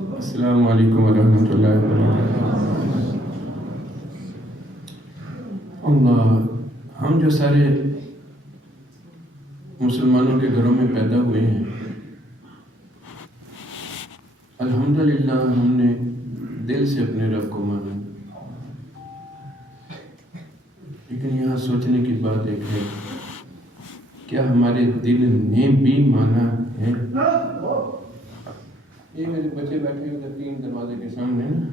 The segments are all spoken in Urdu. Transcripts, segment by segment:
السلام علیکم ورحمۃ اللہ وبرکاتہ۔ اللہ، ہم جو سارے مسلمانوں کے گھروں میں پیدا ہوئے ہیں، الحمدللہ ہم نے دل سے اپنے رب کو مانا، لیکن یہاں سوچنے کی بات ایک ہے، کیا ہمارے دل نے بھی مانا ہے؟ یہ میرے بچے بیٹھے ہیں ادھر 3 دروازے کے سامنے نا،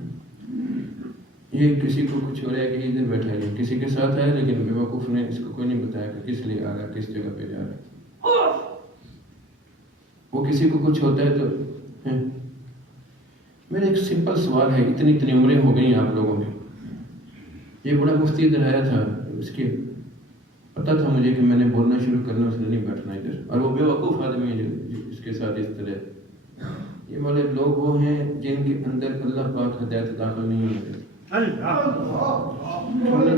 یہ کسی کو کچھ ہو رہا ہے کہ ادھر بیٹھا ہے، کسی کے ساتھ ہے، لیکن بیوقوف نے اس کو کوئی نہیں بتایا کہ کس لیے آ رہا ہے، کس جگہ پہ جا رہا ہے۔ وہ کسی کو کچھ ہوتا ہے تو میرا ایک سمپل سوال ہے، اتنی عمریں ہو گئی آپ لوگوں میں، یہ بڑا مفتی ادھر آیا تھا، اس کے پتا تھا مجھے کہ میں نے بولنا شروع کرنا، اس نے نہیں بیٹھنا ادھر، اور وہ بیوقوف آدمی ہے جو اس کے ساتھ اس طرح۔ یہ والے لوگ وہ ہیں جن کے اندر اللہ پاک ہدایت داخل نہیں ہونے دیتا، نہیں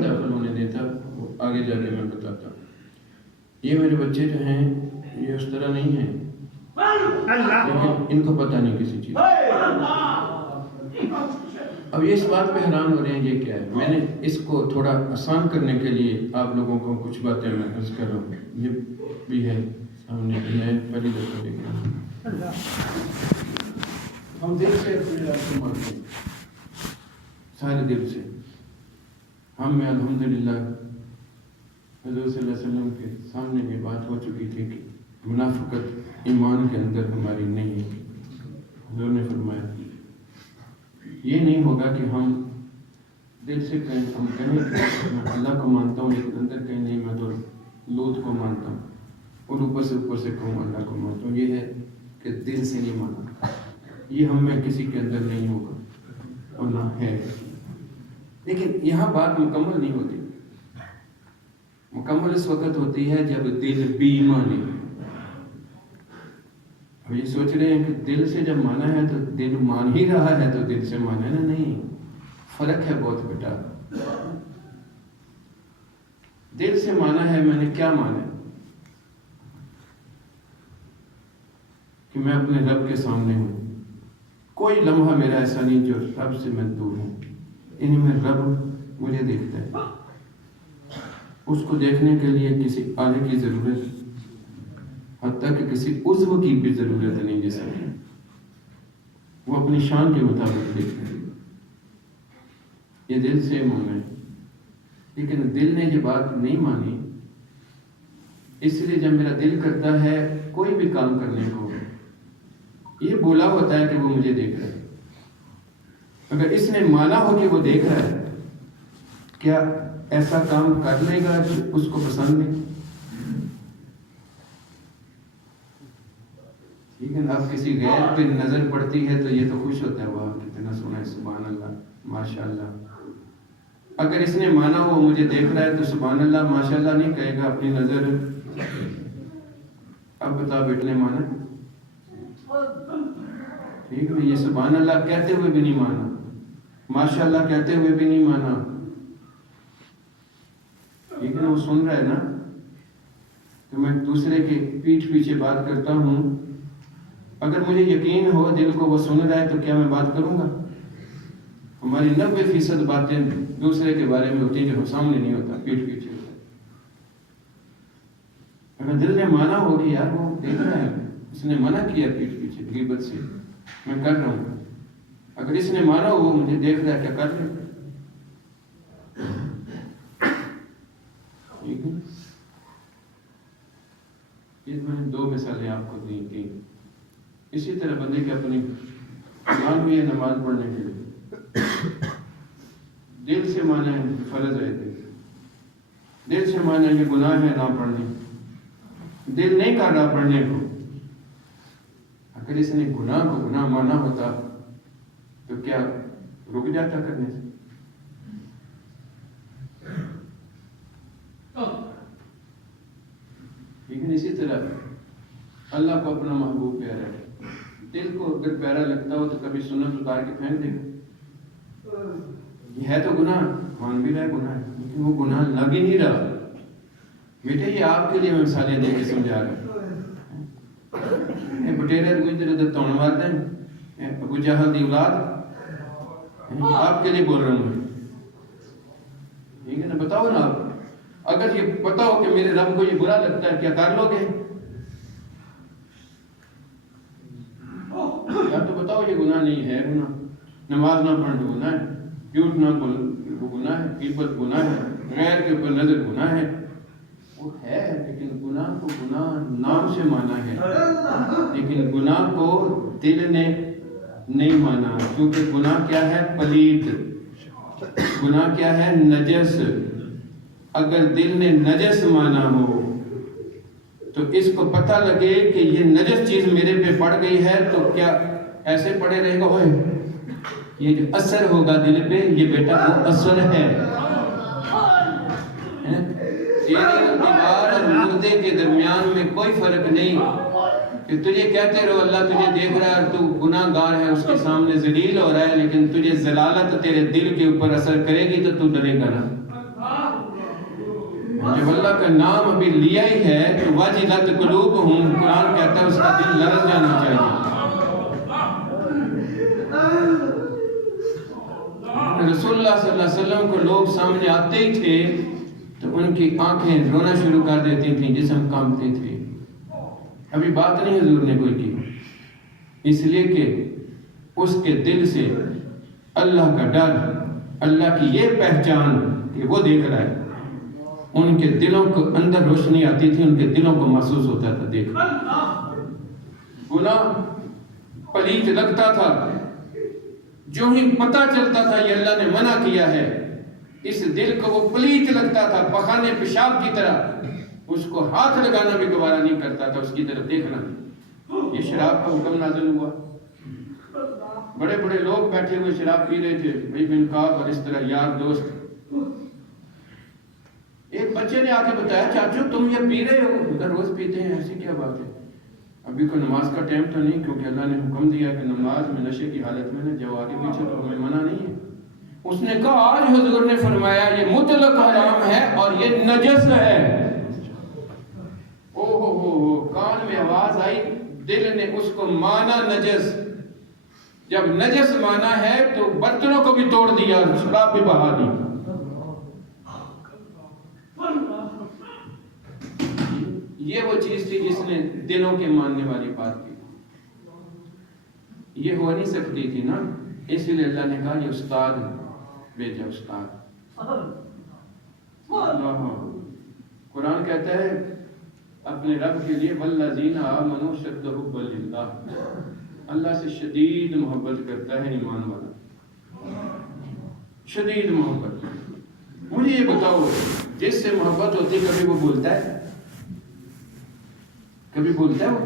داخل ہونے دیتا، وہ آگے جا کے میں بتاتا ہوں۔ یہ میرے بچے جو ہیں یہ اس طرح نہیں ہیں، لیکن ان کو پتہ نہیں کسی چیز۔ اب یہ اس بات پہ حیران ہو رہے ہیں یہ کیا ہے۔ میں نے اس کو تھوڑا آسان کرنے کے لیے آپ لوگوں کو کچھ باتیں میں عرض کر رہا ہوں۔ یہ بھی ہے سامنے، میں پہلی دفعہ دیکھ رہا ہوں۔ ہم دل سے اپنے رب کو مانتے ہیں، سارے دل سے۔ ہم میں الحمدللہ حضور صلی اللہ علیہ وسلم کے سامنے یہ بات ہو چکی تھی کہ منافقت ایمان کے اندر ہماری نہیں ہے۔ حضور نے فرمایا یہ نہیں ہوگا کہ ہم دل سے کہیں، ہم کہیں کہ میں اللہ کو مانتا ہوں، لیکن اندر کہیں نہیں میں تو لوط کو مانتا ہوں، اور اوپر سے کہوں اللہ کو مانتا ہوں۔ یہ ہے کہ دل سے نہیں مانا، یہ ہم میں کسی کے اندر نہیں ہوگا اور نہ ہے۔ لیکن یہاں بات مکمل نہیں ہوتی، مکمل اس وقت ہوتی ہے جب دل بھی مانے۔ اب یہ سوچ رہے ہیں کہ دل سے جب مانا ہے تو دل مان ہی رہا ہے تو دل سے مانا ہے نا، نہیں، فرق ہے بہت بیٹا۔ دل سے مانا ہے، میں نے کیا مانا ہے کہ میں اپنے رب کے سامنے ہوں، کوئی لمحہ میرا ایسا نہیں جو رب سے میں دور ہوں، یعنی میں رب مجھے دیکھتا ہے۔ اس کو دیکھنے کے لیے کسی آلے کی ضرورت، حتیٰ کہ کسی عضو کی بھی ضرورت نہیں، جیسے وہ اپنی شان کے مطابق دیکھتا ہے۔ یہ دل سے مانا ہے، لیکن دل نے یہ بات نہیں مانی، اس لیے جب میرا دل کرتا ہے کوئی بھی کام کرنے کو، یہ بولا ہوتا ہے کہ وہ مجھے دیکھ رہا ہے۔ اگر اس نے مانا ہو کہ وہ دیکھ رہا ہے، کیا ایسا کام کر لے گا جو اس کو پسند نہیں؟ ٹھیک ہے نا، اب کسی غیر پہ نظر پڑتی ہے تو یہ تو خوش ہوتا ہے، واہ کتنا سونا ہے، سبحان اللہ، ماشاء اللہ۔ اگر اس نے مانا ہو مجھے دیکھ رہا ہے تو سبحان اللہ ماشاء اللہ نہیں کہے گا، اپنی نظر۔ اب بتا بیٹے نے مانا، ٹھیک ہے، یہ سبحان اللہ کہتے ہوئے بھی نہیں مانا، ماشاء اللہ کہتے ہوئے بھی نہیں مانا، ٹھیک ہے نا، وہ سن رہا ہے نا کہ میں دوسرے کے پیٹھ پیچھے بات کرتا ہوں، اگر مجھے یقین ہو دل کو وہ سن رہا ہے تو کیا میں بات کروں گا؟ ہماری 90% باتیں دوسرے کے بارے میں ہوتی ہیں جو سامنے نہیں ہوتا، پیٹھ پیچھے ہوتا ہے۔ اگر دل نے مانا ہو کہ یار وہ دیکھ رہا ہے، اس نے منع کیا پیٹھ پیچھے غیبت سے، میں کر رہا ہوں، اگر اس نے مانا ہو مجھے دیکھ رہا ہے، کیا کر رہے ہیں؟ ٹھیک ہے، یہ میں نے 2 مثالیں آپ کو دی تھی۔ اسی طرح بندے کے اپنی مان ہوئی ہے نماز پڑھنے کے لیے، دل سے مانا ہے فرض ہے، دل سے مانا ہے یہ گناہ ہے نہ پڑھنے، دل نہیں کر رہا پڑھنے کو۔ اگر اس نے گناہ کو گناہ مانا ہوتا تو کیا رک جاتا کرنے سے؟ لیکن اسی طرح اللہ کو اپنا محبوب پیارا ہے، دل کو اگر پیارا لگتا ہو تو کبھی سنت اتار کے پھینک دے گا۔ یہ ہے تو گناہ، مان بھی رہا ہے گناہ ہے، لیکن وہ گناہ لگ ہی نہیں رہا۔ بیٹے یہ آپ کے لیے میں مثالیں دے کے سمجھا رہا ہوں، بٹیرے ادھر ادھر توڑ مار دیں، ابو جہل دی اولاد آپ کے لیے بول رہا ہوں، ٹھیک ہے نا؟ بتاؤ نا آپ، اگر یہ پتا ہو کہ میرے رب کو یہ برا لگتا ہے، کیا کر لو گے؟ یا تو بتاؤ یہ گناہ نہیں ہے، گناہ نماز نہ پڑھنا گناہ ہے، جھوٹ نہ بولنا وہ گناہ ہے، غیبت گناہ ہے، غیر کے اوپر نظر گناہ ہے، وہ ہے، لیکن گناہ کو گناہ نام سے مانا ہے، لیکن گناہ کو دل نے نہیں مانا، کیونکہ گناہ کیا ہے؟ پلید، گناہ کیا ہے؟ نجس۔ اگر دل نے نجس مانا ہو تو اس کو پتہ لگے کہ یہ نجس چیز میرے پہ پڑ گئی ہے، تو کیا ایسے پڑے رہے گا؟ ہوئے یہ جو اثر ہوگا دل پہ، یہ بیٹا وہ اثر ہے۔ تیرے دیوار اور مردے کے درمیان میں کوئی فرق نہیں کہ تجھے کہتے رہو اللہ تجھے دیکھ رہا ہے اور تو گناہ گار ہے، اس کے سامنے ذلیل ہو رہا ہے، لیکن تجھے ذلالت تیرے دل کے اوپر اثر کرے گی تو ڈرے گا نا۔ جب اللہ کا نام ابھی لیا ہی ہے تو وجلت قلوبہم، قرآن کہتا ہے اس کا دل لرز جانا چاہیے۔ رسول اللہ صلی اللہ علیہ وسلم کو لوگ سامنے آتے ہی تھے تو ان کی آنکھیں رونا شروع کر دیتی تھیں، جسم کانپتے تھے۔ ابھی بات نہیں حضور نے کوئی کی، اس لیے کہ اس کے دل سے اللہ کا ڈر، اللہ کی یہ پہچان کہ وہ دیکھ رہا ہے، ان کے دلوں کو اندر روشنی آتی تھی، ان کے دلوں کو محسوس ہوتا تھا دیکھ۔ گناہ پلیت لگتا تھا، جو ہی پتہ چلتا تھا یہ اللہ نے منع کیا ہے، اس دل کو وہ پلیت لگتا تھا، پخانے پیشاب کی طرح، اس کو ہاتھ لگانا بھی گوارا نہیں کرتا تھا، اس کی طرف دیکھنا بھی۔ یہ شراب کا حکم نازل ہوا، بڑے بڑے لوگ بیٹھے ہوئے شراب پی رہے تھے، بھائی بن کعب اور اس طرح یار دوست۔ ایک بچے نے آ کے بتایا چاچو تم یہ پی رہے ہو؟ ادھر روز پیتے ہیں، ایسی کیا بات ہے؟ ابھی کوئی نماز کا ٹائم تو نہیں، کیونکہ اللہ نے حکم دیا کہ نماز میں نشے کی حالت میں جو آگے پیچھے تو ہمیں منع نہیں ہے۔ اس نے کہا آج حضور نے فرمایا یہ مطلق حرام ہے اور یہ نجس ہے۔ کان میں آواز آئی، دل نے اس کو مانا نجس۔ جب نجس مانا ہے تو برتنوں کو بھی توڑ دیا، شراب بھی بہا دی۔ یہ وہ چیز تھی جس نے دلوں کے ماننے والی بات کی۔ یہ ہو نہیں سکتی تھی نا، اس لیے اللہ نے کہا یہ استاد بھیجا، استاد۔ قرآن کہتا ہے اپنے رب کے لیے والذین آمنوا شد حبا للہ، اللہ سے شدید محبت کرتا ہے ایمان والا، شدید محبت۔ مجھے یہ بتاؤ جس سے محبت ہوتی کبھی وہ بولتا ہے؟ کبھی بولتا ہے وہ؟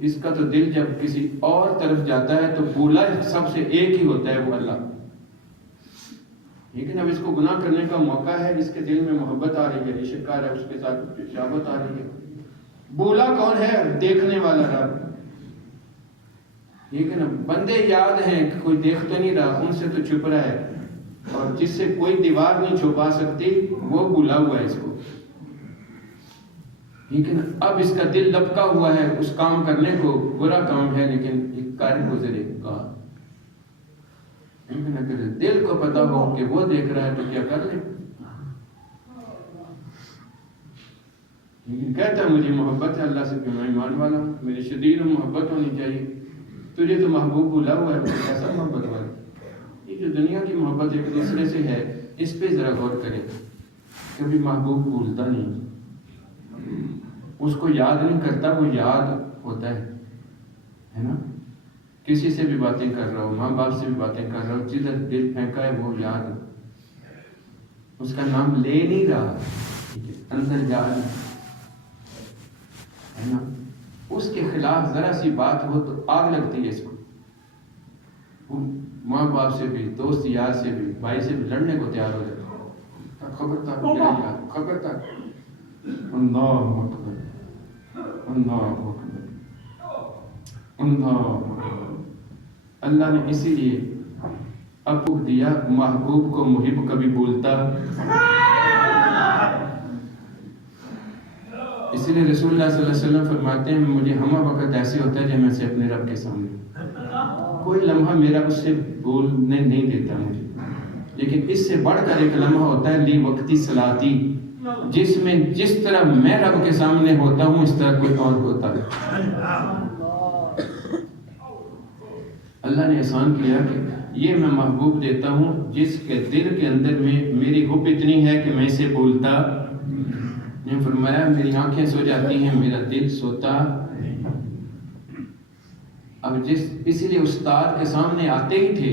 اس کا تو دل جب کسی اور طرف جاتا ہے تو بولا سب سے ایک ہی ہوتا ہے، وہ اللہ۔ لیکن اب اس کو گناہ کرنے کا موقع ہے، جس کے دل میں محبت آ رہی ہے، عشق آ رہا ہے، اس کے ساتھ شہوت آ رہی ہے۔ بولا کون ہے؟ دیکھنے والا رب۔ لیکن بندے یاد ہیں کہ کوئی دیکھ تو نہیں رہا، ان سے تو چھپ رہا ہے، اور جس سے کوئی دیوار نہیں چھپا سکتی وہ بولا ہوا ہے اس کو۔ لیکن اب اس کا دل لپکا ہوا ہے اس کام کرنے کو، برا کام ہے لیکن ایک کار گزرے گا۔ لیکن اگر دل کو پتا ہو کہ وہ دیکھ رہا ہے تو کیا کر لے؟ لیکن کہتا ہے مجھے محبت ہے اللہ سے کہ میں ایمان والا ہوں، میری شدید محبت ہونی چاہیے۔ تجھے تو محبوب بھولا ہوا ہے، ایسا محبت والا۔ یہ جو دنیا کی محبت ایک دوسرے سے ہے، اس پہ ذرا غور کرے۔ کبھی محبوب بھولتا نہیں، اس کو یاد نہیں کرتا، وہ یاد ہوتا ہے نا؟ کسی سے بھی باتیں کر رہا ہو، ماں باپ سے بھی باتیں کر رہا ہو، جدھر دل پھینکا ہے وہ یاد، اس کا نام لے نہیں رہا، اندر یاد ہے نا؟ اس کے خلاف ذرا سی بات ہو تو آگ لگتی ہے اس کو۔ ماں باپ سے بھی، دوست یار سے بھی، بھائی سے بھی لڑنے کو تیار ہو جاتا ہے۔ خبردار میرا یار، خبردار۔ اللہ اکبر، اللہ اکبر، اللہ اکبر۔ اللہ نے اسی لیے حقوق دیا، محبوب کو محب کبھی بولتا، اسی لیے رسول اللہ صلی اللہ علیہ وسلم فرماتے ہیں مجھے ہمہ وقت ایسے ہوتا ہے جب میں سے اپنے رب کے سامنے کوئی لمحہ میرا اس سے بولنے نہیں دیتا مجھے، لیکن اس سے بڑھ کر ایک لمحہ ہوتا ہے لی وقتی صلاتی، جس میں جس طرح میں رب کے سامنے ہوتا ہوں اس طرح کوئی اور ہوتا ہے۔ اللہ نے احسان کیا کہ یہ میں محبوب دیتا ہوں جس کے دل کے اندر میں میری حب اتنی ہے کہ میں اسے بولتا نے فرمایا میری آنکھیں سو جاتی ہیں میرا دل سوتا۔ اب اسی لیے استاد کے سامنے آتے ہی تھے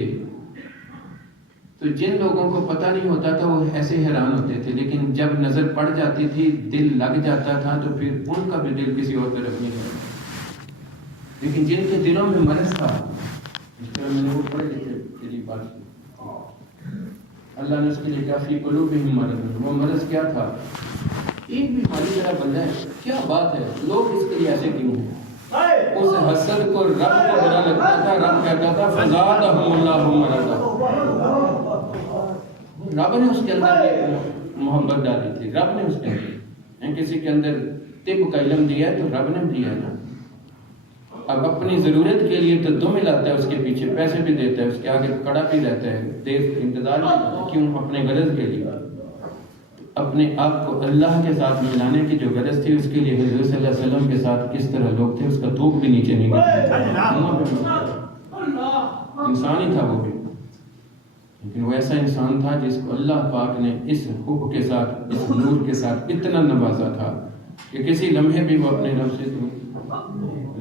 تو جن لوگوں کو پتہ نہیں ہوتا تھا وہ ایسے حیران ہوتے تھے، لیکن جب نظر پڑ جاتی تھی دل لگ جاتا تھا تو پھر ان کا بھی دل کسی اور طرف نہیں ہوتا۔ لیکن جن کے دلوں میں مرض تھا، اس طرح میں نے وہ پڑھ لی تیری بات، اللہ نے اس کے لیے کیا فی قلوبہم مرض، وہ مرض کیا تھا؟ ایک بھی ہماری طرح بندہ ہے، کیا بات ہے لوگ اس کے لیے ایسے کیوں ہیں؟ اس حسد کو رب کو برا لگتا تھا، رب کہتا تھا فزادہم اللہ مرضا، رب نے اس کے اندر ایک محبت ڈالی تھی، رب نے اس کے اندر کسی کے اندر طب کا علم دیا ہے تو رب نے دیا ہے نا۔ اب اپنی ضرورت کے لیے تو دم ملاتا ہے، اس کے پیچھے پیسے بھی دیتا ہے، اس کے آگے کھڑا بھی رہتا ہے، دیر انتظار بھی کرتا ہے، کیوں؟ اپنے غرض کے لیے، اپنے آپ کو اللہ کے ساتھ ملانے کی جو غرض تھی اس کے لیے حضور صلی اللہ علیہ وسلم کے ساتھ کس طرح لوگ تھے، اس کا تھوک بھی نیچے نہیں گیا، انسان ہی تھا وہ بھی، لیکن وہ ایسا انسان تھا جس کو اللہ پاک نے اس حب کے ساتھ، اس نور کے ساتھ اتنا نوازا تھا کہ کسی لمحے بھی وہ اپنے رب سے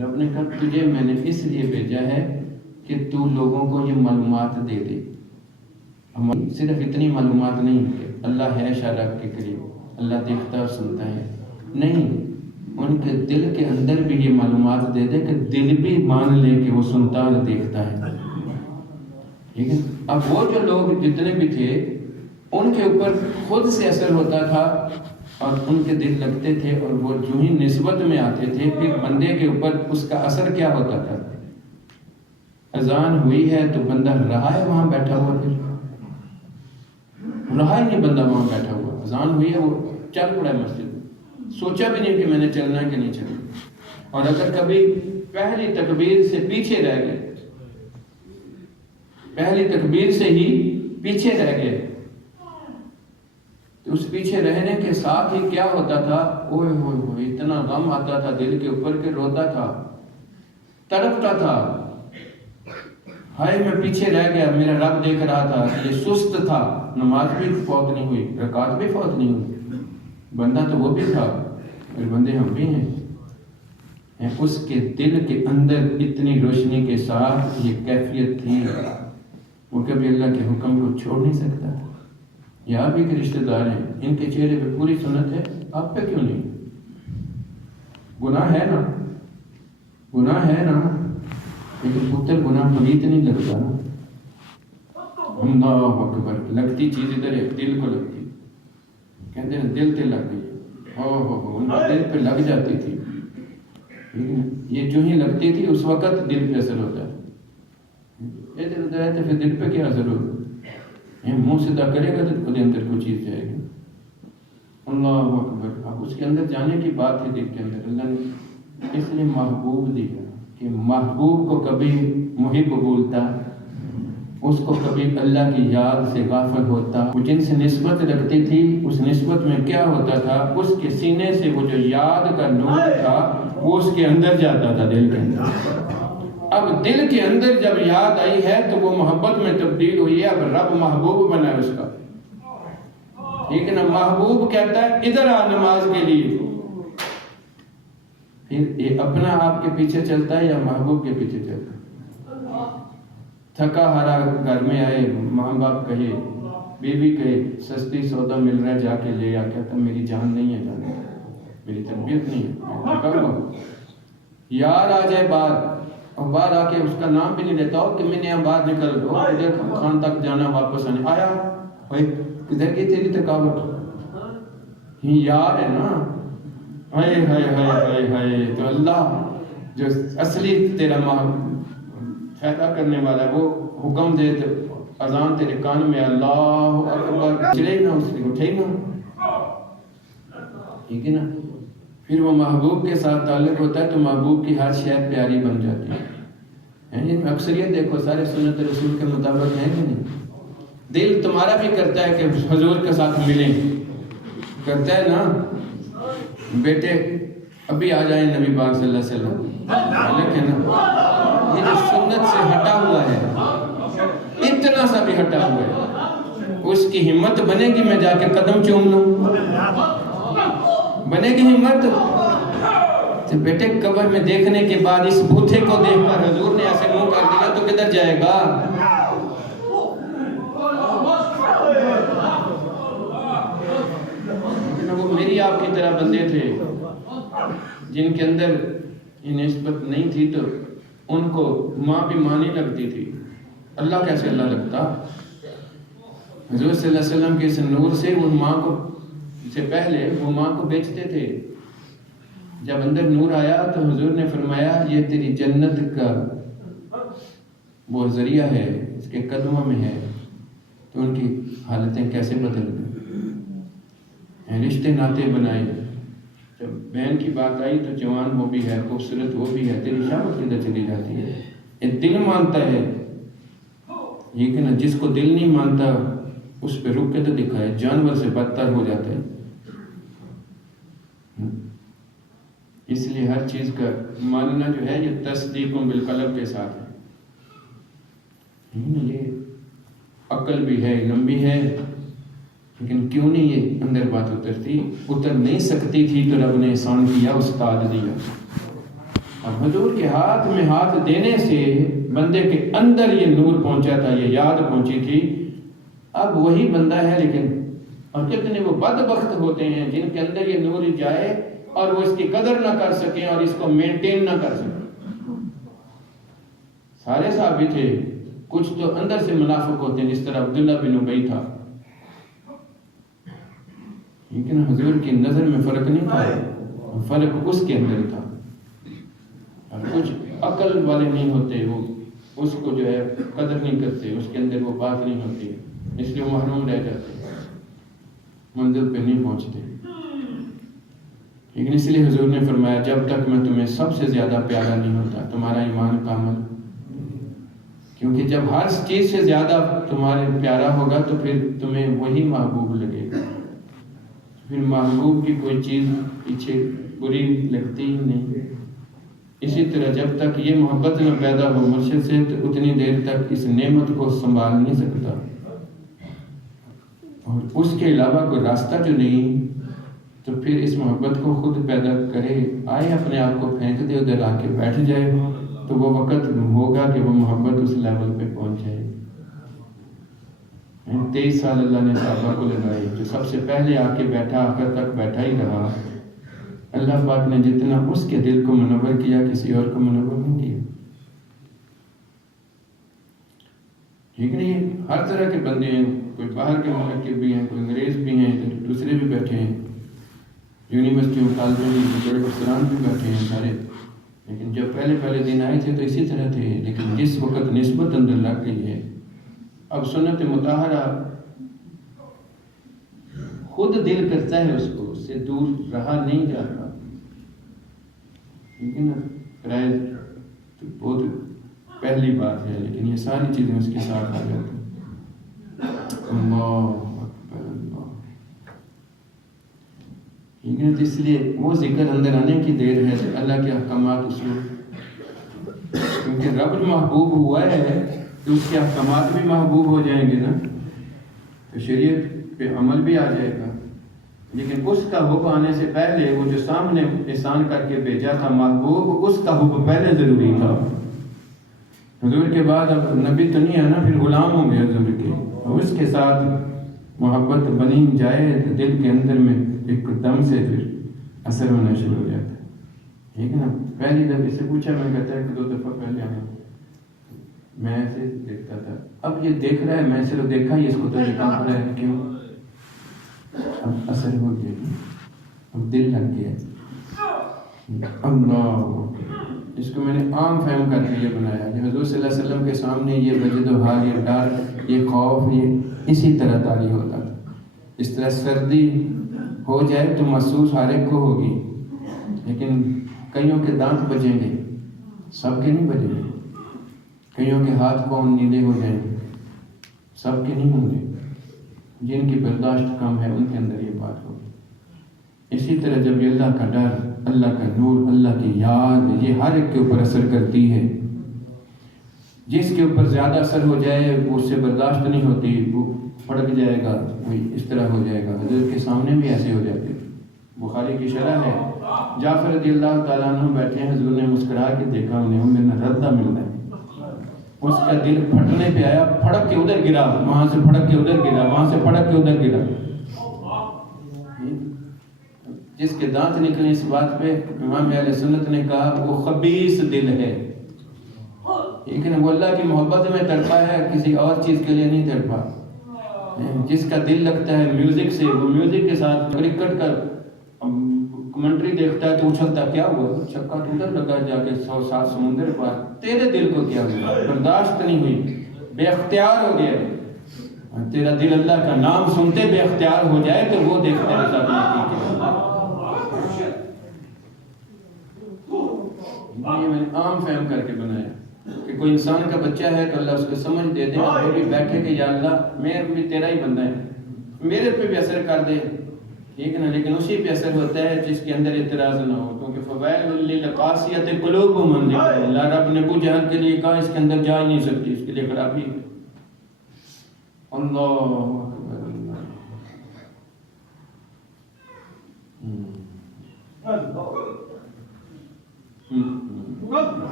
رب نے کہا تجھے میں نے اس لیے بھیجا ہے کہ تو لوگوں کو یہ معلومات دے دے۔ صرف اتنی معلومات نہیں کہ اللہ ہے اشارہ کے قریب، اللہ دیکھتا اور سنتا ہے، نہیں، ان کے دل کے اندر بھی یہ معلومات دے دے کہ دل بھی مان لے کہ وہ سنتا اور دیکھتا ہے۔ لیکن اب وہ جو لوگ جتنے بھی تھے ان کے اوپر خود سے اثر ہوتا تھا اور ان کے دل لگتے تھے، اور وہ جو ہی نسبت میں آتے تھے پھر بندے کے اوپر اس کا اثر کیا ہوتا تھا؟ اذان ہوئی ہے تو بندہ رہا ہے وہاں بیٹھا ہوا، پھر رہا ہی نہیں بندہ وہاں بیٹھا ہوا، اذان ہوئی ہے وہ چل پڑا ہے مسجد میں، سوچا بھی نہیں کہ میں نے چلنا ہے کہ نہیں چلنا۔ اور اگر کبھی پہلی تکبیر سے پیچھے رہ گئے، پہلی تکبیر سے ہی پیچھے رہ گئے تو اس پیچھے رہنے کے ساتھ ہی کیا ہوتا تھا؟ اوہ ہوئے ہوئے اتنا غم آتا تھا دل کے اوپر کہ روتا تھا، تڑپتا تھا، ہائے میں پیچھے رہ گیا، میرا رب دیکھ رہا تھا، یہ سست تھا، نماز بھی فوت نہیں ہوئی، رکعت بھی فوت نہیں ہوئی، بندہ تو وہ بھی تھا، پھر بندے ہم بھی ہیں۔ اس کے دل کے اندر اتنی روشنی کے ساتھ یہ کیفیت تھی، وہ کبھی اللہ کے حکم کو چھوڑ نہیں سکتا۔ یا بھی کہ رشتہ دار ہیں، ان کے چہرے پہ پوری سنت ہے، آپ پہ کیوں نہیں؟ گناہ ہے نا، گناہ ہے نا، لیکن پتر گناہ پلیت نہیں لگتا نا۔ اللہ اکبر، لگتی چیز ادھر ہے، دل کو لگتی، کہتے ہیں دل تے لگ گئی، ہو ان کا دل پہ لگ جاتی تھی، لیکن یہ جو ہی لگتی تھی اس وقت دل پہ اثر ہوتا ہے، ادھر ادھر ہے تو پھر دل پہ کیا اثر ہوگا؟ منہ سیدھا کرے گا تو خود اندر کوئی چیز جائے گی۔ اللہ اکبر، اب اس کے اندر جانے کی بات ہے دل کے اندر، اللہ نے اس لیے محبوب دیا کہ محبوب کو کبھی محب بولتا، اس کو کبھی اللہ کی یاد سے غافل ہوتا، وہ جن سے نسبت رکھتی تھی اس نسبت میں کیا ہوتا تھا، اس کے سینے سے وہ جو یاد کا نور تھا وہ اس کے اندر جاتا تھا، دل کے اندر۔ اب دل کے اندر جب یاد آئی ہے تو وہ محبت میں تبدیل ہوئی ہے، اب رب محبوب بنا ہے اس کا، ٹھیک ہے نا؟ محبوب کہتا ہے ادھر آ نماز کے لیے، پھر یہ اپنا آپ کے پیچھے چلتا ہے یا محبوب کے پیچھے چلتا ہے؟ تھکا ہارا گھر میں آئے، ماں باپ کہے، بیوی کہے سستی سودا مل رہا ہے جا کے لے آ، کہتا میری جان نہیں ہے جانے، میری تربیت نہیں ہے، تھکا ہوا، یار آ جائے باہر اور باہر آ کے اس کا نام بھی نہیں لیتا ہو کہ میں نے باہر نکل ادھر خان تک جانا، واپس آنے آیا، کدھر کی تیری تھکاوٹ؟ ہی یار ہے نا، ہائے ہائے ہائے ہائے ہائے، تو اللہ جو اصلی تیرا فائدہ کرنے والا ہے وہ حکم دے تو اذان تیرے کان میں، اللہ اکبر، چلے نا اس لیے اٹھے نا، ٹھیک ہے نا؟ پھر وہ محبوب کے ساتھ تعلق ہوتا ہے تو محبوب کی ہر شے پیاری بن جاتی ہے۔ اکثریت دیکھو سارے سنت رسول کے مطابق ہیں کہ نہیں؟ دل تمہارا بھی کرتا ہے کہ حضور کے ساتھ ملیں، کرتا ہے نا؟ بیٹے ابھی آ جائیں نبی پاک صلی اللہ علیہ وسلم، لیکن یہ جو سنت سے ہٹا ہوا ہے، اتنا سا بھی ہٹا ہوا ہے، اس کی ہمت بنے گی میں جا کے قدم چوم لوں؟ بنے گی ہمت؟ تو بیٹے قبر میں دیکھنے کے بعد اس بھوتھے کو دیکھ کر حضور نے ایسے منہ کر دیا تو کدھر جائے گا؟ وہ میری آپ کی طرح بندے تھے جن کے اندر یہ نسبت نہیں تھی تو ان کو ماں بھی ماں نہیں لگتی تھی۔ اللہ کیسے اللہ لگتا؟ حضور صلی اللہ علیہ وسلم کے اس نور سے وہ ماں کو سے پہلے وہ ماں کو بیچتے تھے۔ جب اندر نور آیا تو حضور نے فرمایا یہ تیری جنت کا وہ ذریعہ ہے، اس کے قدموں میں ہے، تو ان کی حالتیں کیسے بدل گئی، رشتے ناتے بنائے۔ جب بہن کی بات آئی تو جوان وہ بھی ہے، خوبصورت وہ بھی ہے، تیری شامت کدھر چلی جاتی ہے؟ یہ دل مانتا ہے، یہ کہ نا جس کو دل نہیں مانتا اس پہ رک کے تو دکھائے، جانور سے بدتر ہو جاتا ہے۔ اس لیے ہر چیز کا ماننا جو ہے یہ تصدیق بالقلب کے ساتھ ہے۔ یہ عقل بھی ہے، علم بھی ہے، لیکن کیوں نہیں یہ اندر بات اترتی؟ اتر نہیں سکتی تھی تو رب نے احسان کیا، استاد دیا۔ اب حضور کے ہاتھ میں ہاتھ دینے سے بندے کے اندر یہ نور پہنچا تھا، یہ یاد پہنچی تھی۔ اب وہی بندہ ہے، لیکن اور کتنے وہ بدبخت ہوتے ہیں جن کے اندر یہ نور جائے اور وہ اس کی قدر نہ کر سکیں اور اس کو مینٹین نہ کر سکیں۔ سارے صحابی تھے، کچھ تو اندر سے منافق ہوتے ہیں، جس طرح عبداللہ بن ابی تھا، لیکن حضور کی نظر میں فرق نہیں تھا، فرق اس کے اندر تھا۔ اور کچھ عقل والے نہیں ہوتے، وہ اس کو جو ہے قدر نہیں کرتے، اس کے اندر وہ بات نہیں ہوتی، اس لیے وہ محروم رہ جاتے، منزل پہ نہیں پہنچتے۔ لیکن اس لیے حضور نے فرمایا جب تک میں تمہیں سب سے زیادہ پیارا نہیں ہوتا تمہارا ایمان کامل، کیونکہ جب ہر چیز سے زیادہ تمہارے پیارا ہوگا تو پھر تمہیں وہی محبوب لگے گا، پھر محبوب کی کوئی چیز پیچھے بری لگتی ہی نہیں۔ اسی طرح جب تک یہ محبت نہ پیدا ہو مرشد سے تو اتنی دیر تک اس نعمت کو سنبھال نہیں سکتا، اور اس کے علاوہ کوئی راستہ جو نہیں تو پھر اس محبت کو خود پیدا کرے، آئے اپنے آپ کو پھینک دے ادھر آ کے بیٹھ جائے، تو وہ وقت ہوگا کہ وہ محبت اس لیول پہ پہنچ جائے۔ 23 سال اللہ نے صحابہ کو لگائے، جو سب سے پہلے آ کے بیٹھا آخر تک بیٹھا ہی رہا۔ اللہ پاک نے جتنا اس کے دل کو منور کیا کسی اور کو منور نہیں کیا۔ ٹھیک نہیں؟ ہر طرح کے بندے ہیں، کوئی باہر کے ملک کے بھی ہیں، کوئی انگریز بھی ہیں، دوسرے بھی بیٹھے ہیں، یونیورسٹی میں کالجوں میں بڑے افسران بھی بیٹھے ہیں سارے، لیکن جب پہلے دن آئے تھے تو اسی طرح تھے، لیکن جس وقت نسبت اندر لگ گئی ہے، اب سنت مطہرہ خود دل کرتا ہے اس کو، اس سے دور رہا نہیں جاتا، ٹھیک ہے نا؟ پرائز تو بہت پہلی بات ہے، لیکن یہ ساری چیزیں اس کے ساتھ آ جاتی ہیں۔ اللہ اکبر اللہ، ٹھیک ہے؟ اس لیے وہ ذکر اندر آنے کی دیر ہے کہ اللہ کے احکامات اس میں، کیونکہ رب محبوب ہوا ہے تو اس کے احکامات بھی محبوب ہو جائیں گے نا، تو شریعت پہ عمل بھی آ جائے گا۔ لیکن اس کا حب آنے سے پہلے وہ جو سامنے احسان کر کے بھیجا تھا محبوب، اس کا حب پہلے ضروری تھا۔ حضور کے بعد اب نبی تو نہیں ہے نا، پھر غلام ہوں گے حضور کے، اور اس کے ساتھ محبت بنی جائے تو دل کے اندر میں ایک دم سے پھر اثر ہونا شروع ہو جاتا ہے، ٹھیک ہے نا؟ پہلی دفعہ اسے پوچھا، میں کہتا ہے کہ 2 دفعہ پہلے آیا میں ایسے دیکھتا تھا، اب یہ دیکھ رہا ہے، میں صرف دیکھا ہی اس کو تو نکال رہا ہے، کیوں؟ اب اثر ہو گیا، اب دل لگ گیا۔ اللہ، اس کو میں نے عام فہم کر کے یہ بنایا کہ حضور صلی اللہ علیہ وسلم کے سامنے یہ وجد و حال، یہ ڈر، یہ خوف، یہ اسی طرح طاری ہوتا تھا۔ اس طرح سردی ہو جائے تو محسوس ہر ایک کو ہوگی، لیکن کئیوں کے دانت بجیں گے، سب کے نہیں بجیں گے. کئیوں کے ہاتھ پاؤں نیلے ہو جائیں گے، سب کے نہیں ہوں گے. جن کی برداشت کم ہے ان کے اندر یہ بات ہوگی. اسی طرح جب یہ اللہ کا ڈر، اللہ کا نور، اللہ کی یاد یہ ہر ایک کے اوپر اثر کرتی ہے. جس کے اوپر زیادہ اثر ہو جائے وہ اس سے برداشت نہیں ہوتی، وہ پھڑک جائے گا، وہ اس طرح ہو جائے گا. حضرت کے سامنے بھی ایسے ہو جاتے. بخاری کی شرح ہے، جعفر رضی اللہ تعالیٰ عنہ بیٹھے ہیں، حضور نے مسکرا کے دیکھا انہیں، میرا ردہ مل رہا ہے. اس کا دل پھٹنے پہ آیا، پھڑک کے ادھر گرا، وہاں سے پھڑک کے ادھر گرا، وہاں سے پھڑک کے ادھر گرا. جس کے دانت نکلے اس بات پہ امام اہل سنت نے کہا وہ خبیث دل ہے. لیکن وہ اللہ کی محبت میں تڑپا ہے، کسی اور چیز کے لیے نہیں تڑپا. جس کا دل لگتا ہے میوزک سے، وہ میوزک کے ساتھ کرکٹ کا کمنٹری دیکھتا ہے تو اچھلتا، کیا ہوا چھکا تو ادھر لگا جا کے 100-7 سمندر پار. تیرے دل کو کیا ہوا؟ برداشت نہیں ہوئی، بے اختیار ہو گیا. تیرا دل اللہ کا نام سنتے بے اختیار ہو جائے تو وہ دیکھتے ہیں ساتھ یہ میں نے عام فہم کر کے بنایا کہ کوئی انسان کا بچہ ہے تو اللہ اس کو سمجھ دے دے، وہ بھی بیٹھے کہ یا اللہ میں بھی تیرا ہی بندہ ہے، میرے پہ بھی اثر کر دے، ٹھیک ہے نا. لیکن اسی پہ اثر ہوتا ہے جس کے اندر اعتراض نہ ہو. کیونکہ فوائل للقاسیۃ قلوبہم من ذکر اللہ، رب نے ابو جہل کے لیے کہا اس کے اندر جا ہی نہیں سکتی، اس کے لیے خرابی ہے. اللہ اکبر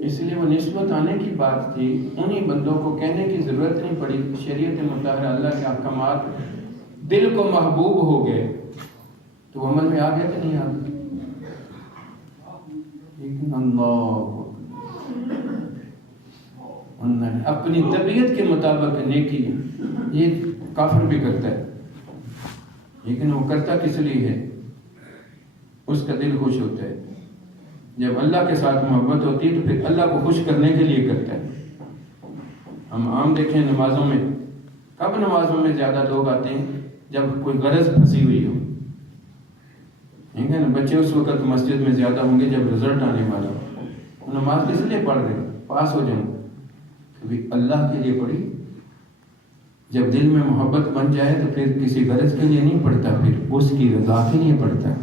اس لیے وہ نسبت آنے کی بات تھی، انہی بندوں کو کہنے کی ضرورت نہیں پڑی. شریعت مطہرہ اللہ کے احکامات دل کو محبوب ہو گئے تو وہ عمل میں آ گئے کہ نہیں آ گئے. لیکن اللہ اپنی طبیعت کے مطابق نیکی یہ کافر بھی کرتا ہے، لیکن وہ کرتا کس لیے ہے؟ اس کا دل خوش ہوتا ہے. جب اللہ کے ساتھ محبت ہوتی ہے تو پھر اللہ کو خوش کرنے کے لیے کرتا ہے. ہم عام دیکھیں نمازوں میں، کب نمازوں میں زیادہ لوگ آتے ہیں؟ جب کوئی غرض پھنسی ہوئی ہو. ٹھیک ہے نا، بچے اس وقت مسجد میں زیادہ ہوں گے جب رزلٹ آنے والا ہو. نماز کس لیے پڑھ رہے؟ پاس ہو جاؤں. کبھی اللہ کے لیے پڑھی. جب دل میں محبت بن جائے تو پھر کسی غرض کے لیے نہیں پڑھتا، پھر اس کی رضا کے لیے پڑھتا ہے.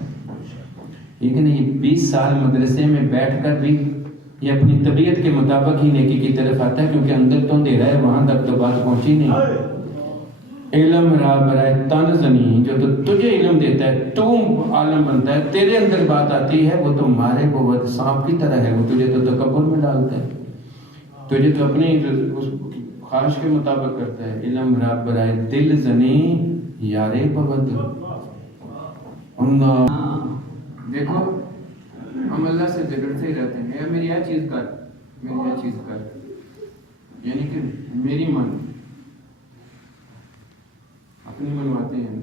لیکن یہ 20 سال مدرسے میں بیٹھ کر بھی یہ اپنی طبیعت کے مطابق ہی نیکی کی طرف آتا ہے، کیونکہ اندر تو اندھیرا ہے، وہاں تک تو بات پہنچی نہیں. علم را برائے تن زنی، جو تو تجھے علم دیتا ہے تو عالم بنتا ہے، تیرے اندر بات آتی ہے وہ تو مارے بہت سانپ کی طرح ہے، وہ تجھے تو تکبر میں ڈالتا ہے، تجھے تو اپنی خواہش کے مطابق کرتا ہے. علم را برائے دل زنی یارے ببد. اللہ دیکھو ہم اللہ سے جھگڑتے ہی رہتے ہیں، میری یہ چیز کر، میری یہ چیز کر، یعنی کہ میری من اپنی منواتے ہیں.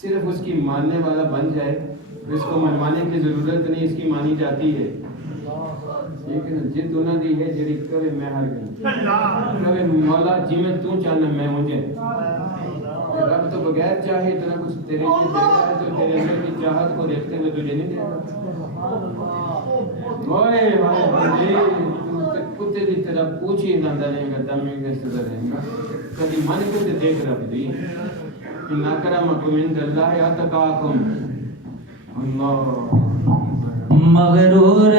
صرف اس کی ماننے والا بن جائے، اس کو منوانے کی ضرورت نہیں، اس کی مانی جاتی ہے. لیکن جد انہوں دی ہے جڑی کرے میں ہر گئی، کرے مولا جی میں تو چاہنا میں مجھے. رب تو بغیر چاہے اتنا کچھ تیرے لیے دے رہا ہے، تو تیرے اندر کی چاہت کو دیکھتے ہوئے تجھے نہیں دے رہا. اوئے ہائے بندے کتے دی طرح پوچھی نہ ڈالیں گا، دمی کے صدر رہیں گا. کبھی من کو تے دیکھ رب دی ان اکرمکم عند اللہ اتقاکم. اللہ مغرور